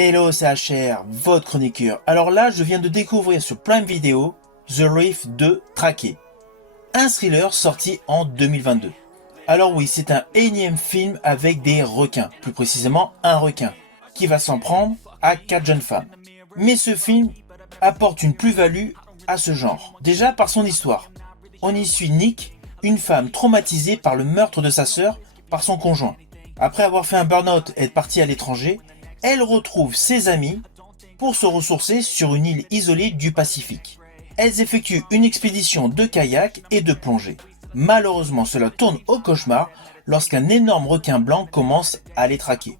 Hello, c'est HR, votre chroniqueur. Alors là, je viens de découvrir sur Prime Video The Reef 2 Traqué, un thriller sorti en 2022. Alors oui, c'est un énième film avec des requins, plus précisément un requin, qui va s'en prendre à 4 jeunes femmes. Mais ce film apporte une plus-value à ce genre, déjà par son histoire. On y suit Nick, une femme traumatisée par le meurtre de sa sœur par son conjoint. Après avoir fait un burn-out et être partie à l'étranger, elle retrouve ses amis pour se ressourcer sur une île isolée du Pacifique. Elles effectuent une expédition de kayak et de plongée. Malheureusement, cela tourne au cauchemar lorsqu'un énorme requin blanc commence à les traquer.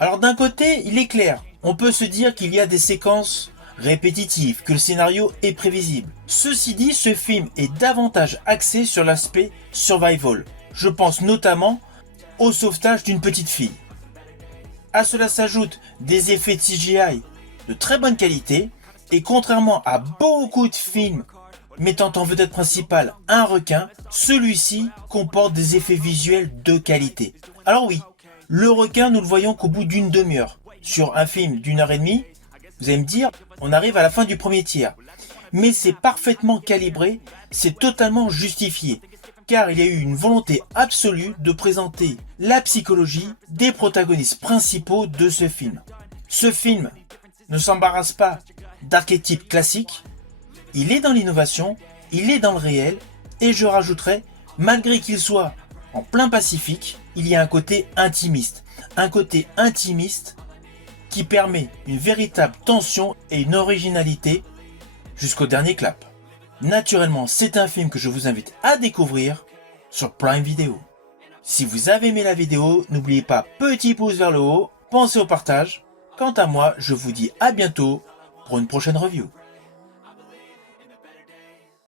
Alors d'un côté, il est clair, on peut se dire qu'il y a des séquences répétitives, que le scénario est prévisible. Ceci dit, ce film est davantage axé sur l'aspect survival. Je pense notamment au sauvetage d'une petite fille. À cela s'ajoutent des effets de CGI de très bonne qualité, et contrairement à beaucoup de films mettant en vedette principale un requin, celui-ci comporte des effets visuels de qualité. Alors oui, le requin nous le voyons qu'au bout d'une demi-heure. Sur un film d'1 h 30, vous allez me dire, on arrive à la fin du premier tiers. Mais c'est parfaitement calibré, c'est totalement justifié, car il y a eu une volonté absolue de présenter la psychologie des protagonistes principaux de ce film. Ce film ne s'embarrasse pas d'archétypes classiques, il est dans l'innovation, il est dans le réel, et je rajouterais, malgré qu'il soit en plein Pacifique, il y a un côté intimiste. Un côté intimiste qui permet une véritable tension et une originalité jusqu'au dernier clap. Naturellement, c'est un film que je vous invite à découvrir sur Prime Video. Si vous avez aimé la vidéo, n'oubliez pas petit pouce vers le haut, pensez au partage. Quant à moi, je vous dis à bientôt pour une prochaine review.